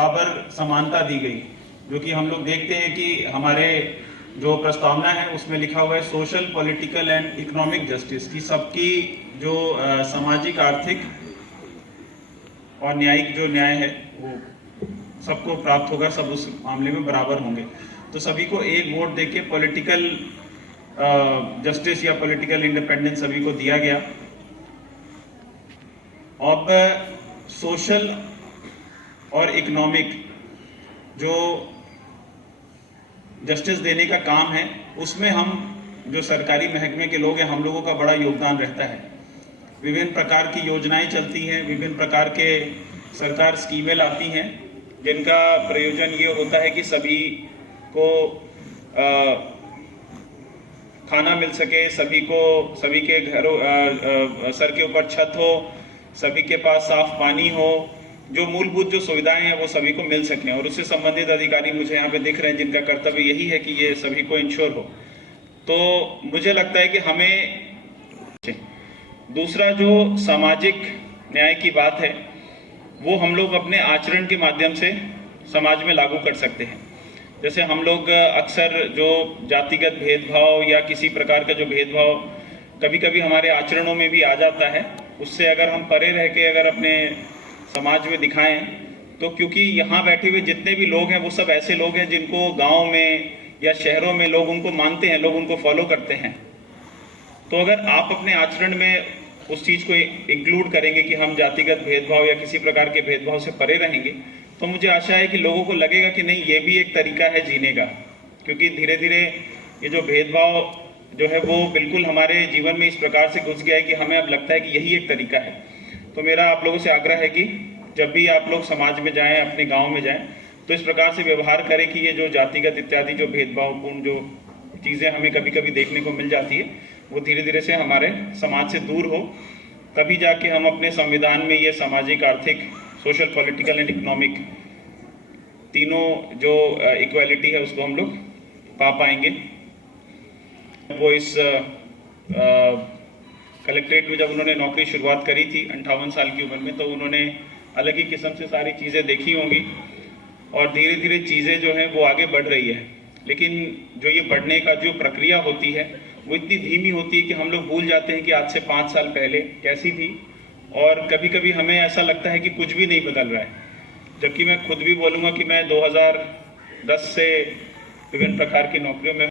बराबर समानता दी गई, जो कि हम लोग देखते हैं कि हमारे जो प्रस्तावना है उसमें लिखा हुआ है social, political and economic justice, की सबकी जो सामाजिक, आर्थिक और न्यायिक जो न्याय है वो सबको प्राप्त होगा, सब उस मामले में बराबर होंगे। तो सभी को एक वोट देके पॉलिटिकल जस्टिस या पॉलिटिकल इंडिपेंडेंस सभी को दिया गया। अब सोशल और इकोनॉमिक जो जस्टिस देने का काम है उसमें हम जो सरकारी महकमे के लोग हैं, हम लोगों का बड़ा योगदान रहता है। विभिन्न प्रकार की योजनाएं चलती हैं, विभिन्न प्रकार के सरकार स्कीमें लाती हैं, जिनका प्रयोजन ये होता है कि सभी को खाना मिल सके, सभी के घरों सर के ऊपर छत हो, सभी के पास साफ पानी हो, जो मूलभूत जो सुविधाएं हैं वो सभी को मिल सकें। और उससे संबंधित अधिकारी मुझे यहाँ पे दिख रहे हैं जिनका कर्तव्य यही है कि ये सभी को इंश्योर हो। तो मुझे लगता है कि हमें दूसरा जो सामाजिक न्याय की बात है वो हम लोग अपने आचरण के माध्यम से समाज में लागू कर सकते हैं। जैसे हम लोग अक्सर जो जातिगत भेदभाव या किसी प्रकार का जो भेदभाव कभी कभी हमारे आचरणों में भी आ जाता है, उससे अगर हम परे रह के अगर अपने समाज में दिखाएं, तो क्योंकि यहाँ बैठे हुए जितने भी लोग हैं वो सब ऐसे लोग हैं जिनको गांव में या शहरों में लोग उनको मानते हैं, लोग उनको फॉलो करते हैं। तो अगर आप अपने आचरण में उस चीज़ को इंक्लूड करेंगे कि हम जातिगत भेदभाव या किसी प्रकार के भेदभाव से परे रहेंगे, तो मुझे आशा है कि लोगों को लगेगा कि नहीं, ये भी एक तरीका है जीने का। क्योंकि धीरे धीरे ये जो भेदभाव जो है वो बिल्कुल हमारे जीवन में इस प्रकार से घुस गया है कि हमें अब लगता है कि यही एक तरीका है। तो मेरा आप लोगों से आग्रह है कि जब भी आप लोग समाज में जाएं, अपने गाँव में जाएं, तो इस प्रकार से व्यवहार करें कि ये जो जातिगत इत्यादि जो भेदभावपूर्ण जो चीज़ें हमें कभी कभी देखने को मिल जाती है वो धीरे धीरे से हमारे समाज से दूर हो। तभी जाके हम अपने संविधान में ये सामाजिक, आर्थिक, सोशल, पॉलिटिकल एंड इकोनॉमिक तीनों जो इक्वालिटी है उसको हम लोग पा पाएंगे। वो इस कलेक्ट्रेट में जब उन्होंने नौकरी शुरुआत करी थी 58 साल की उम्र में, तो उन्होंने अलग ही किस्म से सारी चीज़ें देखी होंगी और धीरे धीरे चीज़ें जो हैं वो आगे बढ़ रही है। लेकिन जो ये बढ़ने का जो प्रक्रिया होती है वो इतनी धीमी होती है कि हम लोग भूल जाते हैं कि आज से 5 साल पहले कैसी थी, और कभी कभी हमें ऐसा लगता है कि कुछ भी नहीं बदल रहा है। जबकि मैं खुद भी बोलूँगा कि मैं 2010 से विभिन्न प्रकार की नौकरियों में